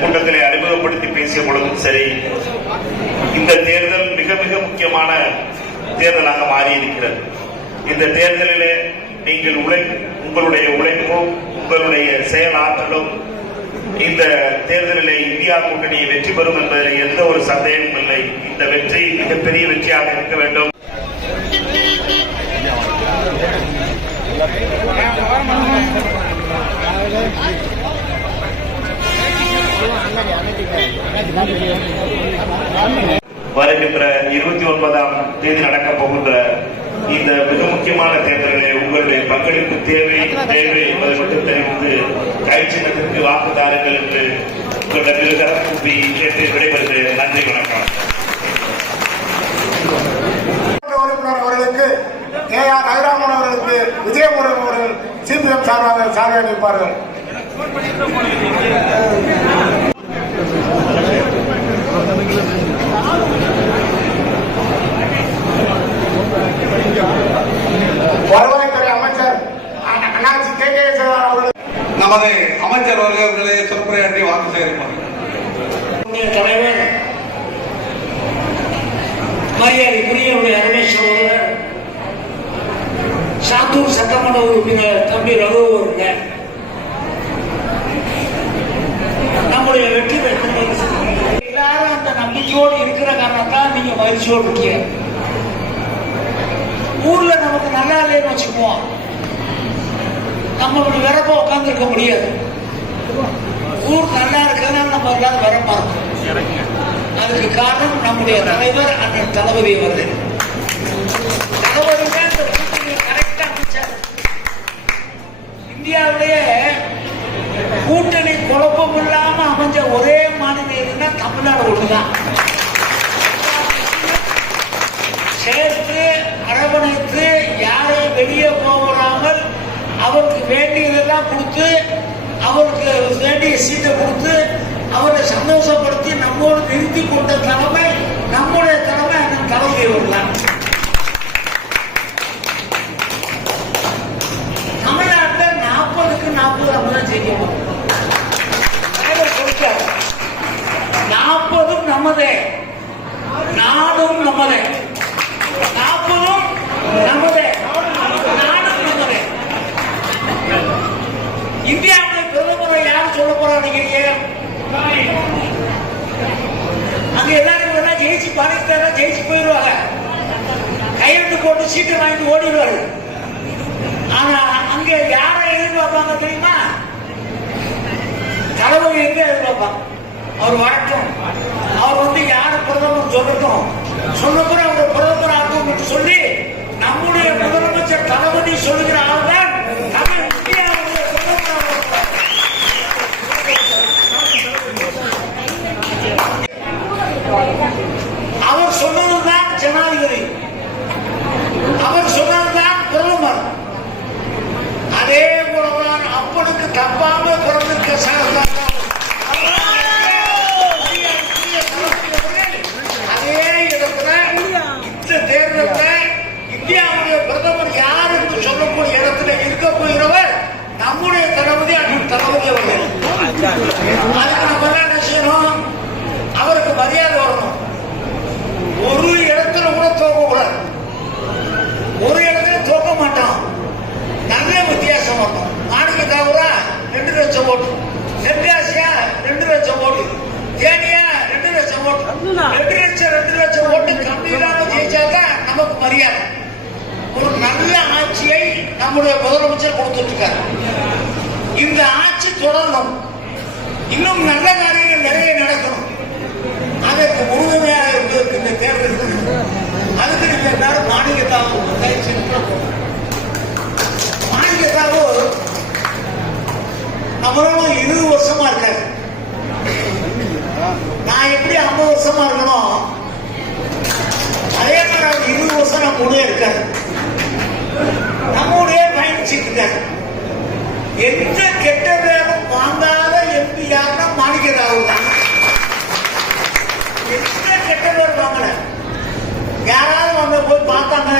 கூட்டத்திலே அறிமுகப்படுத்தி பேசிய பொழுதும் சரி இந்த தேர்தல் மிக மிக முக்கியமான தேர்தலாக மாறி இருக்கிறது இந்த தேர்தலிலே நீங்கள் உழை உங்களுடைய உழைப்பும் உங்களுடைய செயலாற்றலும் இந்த தேர்தலிலே இந்தியா கூட்டணி வெற்றி பெறும் என்பதில் எந்த ஒரு சந்தேகமும் இல்லை. இந்த வெற்றி மிகப்பெரிய வெற்றியாக இருக்க வேண்டும். வருகின்ற இருபத்தி ஒன்பதாம் தேதி நடக்கப் போகின்ற இந்த மிக முக்கியமான தேர்தல்களில் உங்களுடைய பங்களிப்பு தேவை தேவை என்பதை மட்டும் தெரிவித்து கைச்சின்னத்திற்கு வாக்கு தாருங்கள் என்று உங்களிடம் கரப்பூப்பி கேட்டு விடைபெறுகிறேன். நன்றி வணக்கம். அவர்களுக்கு கே ஆர் ரகுராமன் அவர்களுக்கு விஜயமுருகன் அவர்கள் சிபிஎம் சார்பாக சார்பாக நிற்பார்கள் வருவாய்த்துறை அமைச்சர் அண்ணா- அண்ணாச்சி கே. கே. அவர்கள். நமது அமைச்சர் அவர்களே சிறப்புரையாற்றி வாக்கு நம்முடைய தலைவர் மரியாதைக்குரிய என்னுடைய அருமை சகோதரர் சாத்தூர் சட்டமன்ற உறுப்பினர் தம்பி ரகு அவருங்க நம்முடைய வெற்றி பெற்ற எல்லாரும் அந்த நம்பிக்கையோடு இருக்கிற காரணத்தான் நீங்க மகிழ்ச்சியோடு இருக்கீங்க ஊர்ல நமக்கு நல்லா இல்லைன்னு வச்சுக்குவோம். நம்ம இப்படி வரப்ப உட்கார்ந்து இருக்க முடியாது. ஊர் நல்லா இருக்கிறதா நம்ம எல்லாரும் வர பார்க்கணும் அதுக்கு காரணம் நம்முடைய தலைவர் அண்ணன் தளபதி அவர்கள். தளபதி தான் அமைச்சார். இந்தியாவிலேயே கூட்டணி குழப்பம் இல்லாம அமைஞ்ச ஒரே மாநிலம் எதுன்னா தமிழ்நாடு ஒண்ணுதான். சேர்த்து அரவணைத்து யாரையும் வெளியே போகாமல் அவருக்கு வேண்டியதெல்லாம் கொடுத்து அவருக்கு வேண்டிய சீட்டை கொடுத்து அவரை சந்தோஷப்படுத்தி நம்மோடு நிறுத்தி கொண்ட தலைமை நம்முடைய தலைமை அந்த தலைமை வரலாம் தமிழ்நாட்டில் நாற்பதுக்கு நாற்பது அப்படிதான் ஜெயிக்கணும் தலைவர் சொல்லிட்டார் நாற்பதும் நமதே நாடும் நமதே நாற்பதும் நமதே நாடும் நமதே இந்தியாவுடைய பிரதமரை யார் சொல்ல போறா நினைக்கிறீங்க அங்க எல்லாரும் எல்லாம் ஜெயிச்சு பாகிஸ்தான் ஜெயிச்சு போயிடுவாங்க கையெழுத்து போட்டு சீட்டை வாங்கிட்டு ஓடிடுவாரு. ஆனா அங்க யாரை எதிர்பார்ப்பாங்க தெரியுமா? தளபதி எங்க எதிர்பார்ப்பாங்க? அவர் வரட்டும் அவர் வந்து யார் பிரதமர் சொல்லட்டும். சொன்னப்புறம் அவர் பிரதமர் ஆகும் என்று சொல்லி நம்முடைய முதலமைச்சர் தளபதி சொல்லுகிற ஆள்தான் தான் தமிழ் இந்தியாவுடைய பிரதமர் ஆவார். அவர் சொன்னதுதான் ஜனாதிபதி அவர் சொன்னதுதான் பிரதமர் அதே போலதான் அப்பனுக்கு தப்பாம பிறந்திருக்க சகோதரர் அதே இடத்துல இந்த தேர்தலில் இந்தியாவுடைய பிரதமர் யார் என்று சொல்லக்கூடிய இடத்துல இருக்க போகிறவர் நம்முடைய தளபதி அண்ணன் தளபதி அவர்கள் அதுக்கு நம்ம எல்லாம் என்ன செய்யணும் அவருக்கு மரியாதை வரணும் ஒரு இடத்துல கூட தோக்க கூடாது ஒரு இடத்துல தோக்க மாட்டோம் நல்ல வித்தியாசம் வரணும் மாணிக்க தாவூரா ரெண்டு லட்சம் ஓட்டு தென்காசியா ரெண்டு லட்சம் ஓட்டு தேனியா ரெண்டு லட்சம் ஓட்டு ரெண்டு லட்சம் ரெண்டு லட்சம் ஓட்டு கம்மி இல்லாம ஜெயிச்சாதான் நமக்கு மரியாதை. ஒரு நல்ல ஆட்சியை நம்முடைய முதலமைச்சர் கொடுத்துட்டு இந்த ஆட்சி தொடரணும். இன்னும் நல்ல காரியங்கள் நிறைய நடக்கணும். அதற்கு உறுதுணையாக இருப்பதற்கு இந்த தேர்தல் அதுக்கு நீங்க எல்லாரும் மாநிலத்தாவும் மாநிலத்தாவு நம்மளோட இருபது வருஷமா இருக்காரு. நான் எப்படி ஐம்பது வருஷமா இருக்கணும்? அதே இருபது வருஷம் நம்ம கூட இருக்காரு நம்முடைய பயணிச்சுட்டு இருக்காரு எந்த கெட்ட பேரும் வாங்காத எம்பி யாருன்னா மாணிக்க ராகுல் தான். எந்த கெட்ட பேர் வாங்கல. யாராவது வந்து போய் பார்த்தாங்க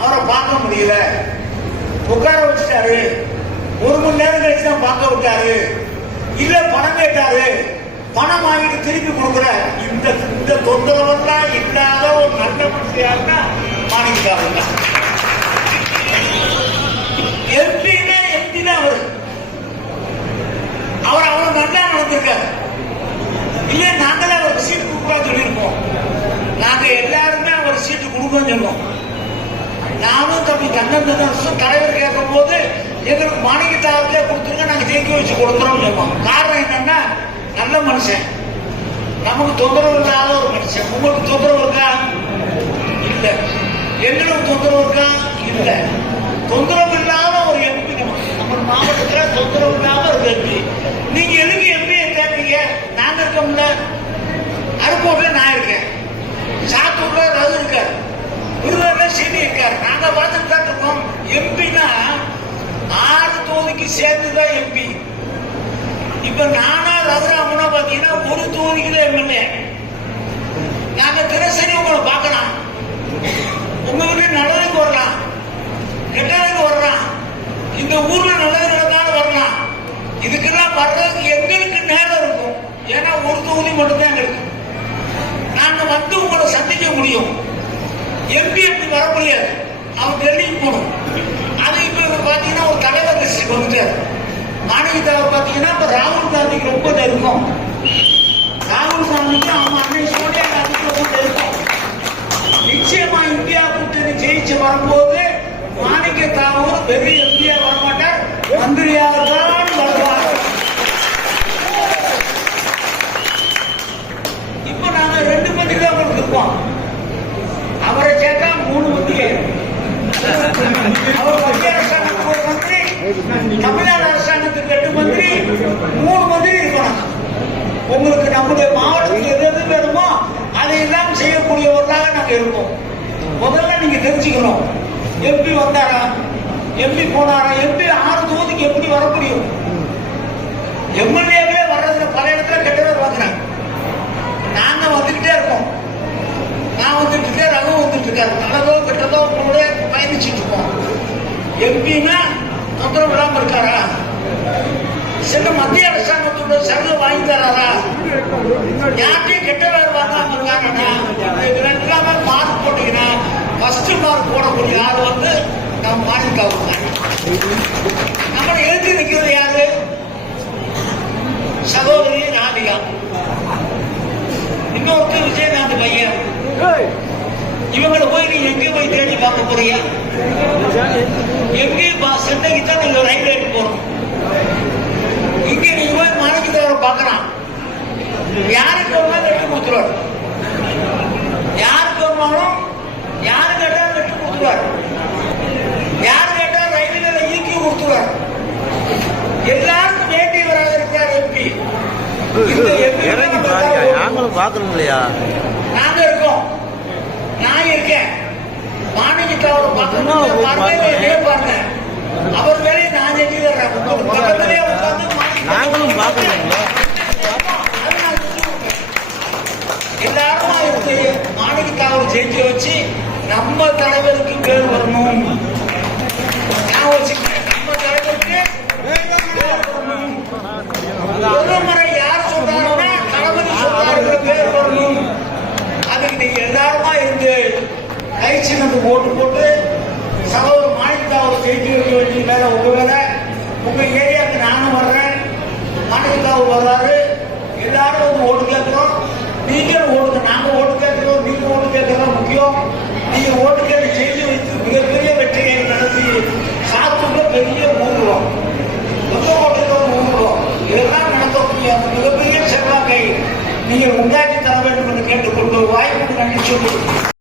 அவரை பார்க்க முடியல. உட்கார வச்சுட்டாரு. ஒரு மணி நேரம் கழிச்சு தான் பார்க்க விட்டாரு. பணம் வாங்கிட்டு திருப்பி கொடுக்குற இந்த இந்த தொந்தரவெல்லாம் இல்லாத ஒரு நல்ல மனுஷியாருன்னா மாணிக்காவன் தான். எம்பினா எம்பி தான் அவர். அவர் அவ்வளவு நல்லா நடந்திருக்காரு. இல்ல நாங்களே அவருக்கு சீட்டு கொடுக்கலாம் சொல்லியிருப்போம். நாங்க எல்லாருமே அவர் சீட்டு கொடுக்கணும் சொன்னோம் நானும் தம்பி தன்னந்தரசும் தலைவர் கேட்கும் போது எங்களுக்கு மாணிக்கத்தாவத்தே கொடுத்துருங்க நாங்க ஜெயிக்க வச்சு கொடுக்குறோம் சொன்னோம் காரணம் என்னன்னா நல்ல மனுஷன். நமக்கு தொந்தரவு இல்லாத ஒரு மனுஷன். உங்களுக்கு தொந்தரவு இருக்கா? இல்ல. எங்களுக்கு தொந்தரவு இருக்கா? இல்ல. தொந்தரவு இல்லாத ஒரு எம்பி நம்ம மாவட்டத்துல தொந்தரவு இல்லாத ஒரு எம்பி நீங்க எதுக்கு எம்பி தேடுறீங்க? நாங்க இருக்கோம்ல. அருக்கோட்ல நான் இருக்கேன். சாத்தூர்ல ரகு இருக்காரு. விருதுல சீனி இருக்காரு. நாங்க பார்த்துட்டு தான் இருக்கோம். எம்பினா ஆறு தொகுதிக்கு சேர்ந்துதான் எம்பி இப்ப நானா ரகுராமனா பாத்தீங்கன்னா ஒரு தொகுதிக்கு தான் எம்எல்ஏ நாங்க தினசரி உங்களை பார்க்கலாம். உங்க வீட்டு நல்லதுக்கு வரலாம். கெட்டதுக்கு வரலாம். இந்த ஊர்ல நல்லது நடந்தாலும் வரலாம். இதுக்கெல்லாம் வர்றதுக்கு எங்களுக்கு நேரம் இருக்கும். ஏன்னா ஒரு தொகுதி மட்டும்தான் எங்களுக்கு. நாங்க வந்து உங்களை சந்திக்க முடியும். எம்பி எப்படி வர முடியாது. அவன் டெல்லிக்கு போகணும். அது இப்ப பாத்தீங்கன்னா ஒரு தலைவர் லிஸ்டுக்கு வந்துட்டார். மாநிலத்தாவை பாத்தீங்கன்னா இப்ப ராம காந்திக்கு ரொம்ப நெருக்கம். ராகுல் காந்திக்கு அவங்க அன்னை சோனியா காந்திக்கு ரொம்ப நெருக்கம். நிச்சயமா இந்தியா கூட்டணி ஜெயிச்சு வரும்போது மாணிக்க தாவூர் வெறும் எம்பியா வரமாட்டார். மந்திரியாக தான் வருவார். நம்முடைய மாவட்டத்தில் எது எது வேணுமோ அதையெல்லாம் செய்யக்கூடியவர்களாக நாங்கள் இருக்கோம் முதல்ல நீங்க தெரிஞ்சுக்கணும். எம்பி வந்தாரா? எம்பி போனாரா? எம்பி ஆறு தொகுதிக்கு எப்படி வர முடியும்? எம்எல்ஏக்களே வர்றதுல பல இடத்துல கெட்டவர் வாங்குறாங்க. நாங்க வந்துகிட்டே இருக்கோம். நான் வந்துட்டு இருக்கேன் ரகு வந்துட்டு இருக்காரு. நல்லதோ கெட்டதோ உங்களோட பயணிச்சுட்டு இருக்கோம் எம்பினா தொந்தரவு இல்லாம இருக்காரா சில மத்திய அரசாங்கத்தோட சலுகை வாங்கி தராரா யார்ட்டையும் கெட்ட வேலை வாங்காம இருக்காங்கன்னா இது ரெண்டுலாமே மார்க் போட்டீங்கன்னா ஃபர்ஸ்ட் மார்க் போடக்கூடிய ஆள் வந்து நம்ம தான் நம்மளை எழுதி நிற்கிறது யாரு? சகோதரி ராதிகா இன்னொருத்தர் விஜயகாந்த் பையன். இவங்களை போய் நீங்க எங்கே போய் தேடி பார்க்க போறீங்க? எங்கேயும் சென்னைக்கு தான் நீங்க ரயில் ஏறி போறோம் இங்க நீங்க போய் மாணிக்கத்தவரை பார்க்கலாம். யாருக்கு வேணாலும் வெட்டு கொடுத்துருவார்? யாருக்கு வேணாலும் யாரு கேட்டாலும் வெட்டு கொடுத்துருவார். யாரு கேட்டாலும் ரயில்வேல ஈக்கி கொடுத்துருவார். எல்லாருக்கும் வேண்டியவராக இருக்கிறார் எம்பி. இறங்கி பாருங்க. நாங்களும் பாக்குறோம் இல்லையா நாங்க இருக்கோம். நான் இருக்கேன். ஒரு பார்வையில பாருங்க. அவர் வேலையை நான் செஞ்சு நாங்களும் பாக்குறோம் அது நான் செஞ்சு கொடுப்பேன். எல்லாருமா இருந்து மாணிக்கத்தாவை ஜெயிக்க வச்சு நம்ம தலைவருக்கு பேர் வரணும். நான் வச்சுக்கிறேன். நம்ம தலைவருக்கு பேர் வரணும்.